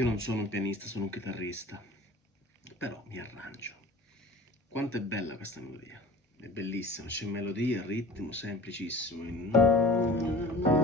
Io non sono un pianista, sono un chitarrista, però mi arrangio. Quanto è bella questa melodia, è bellissima, c'è melodia, ritmo semplicissimo.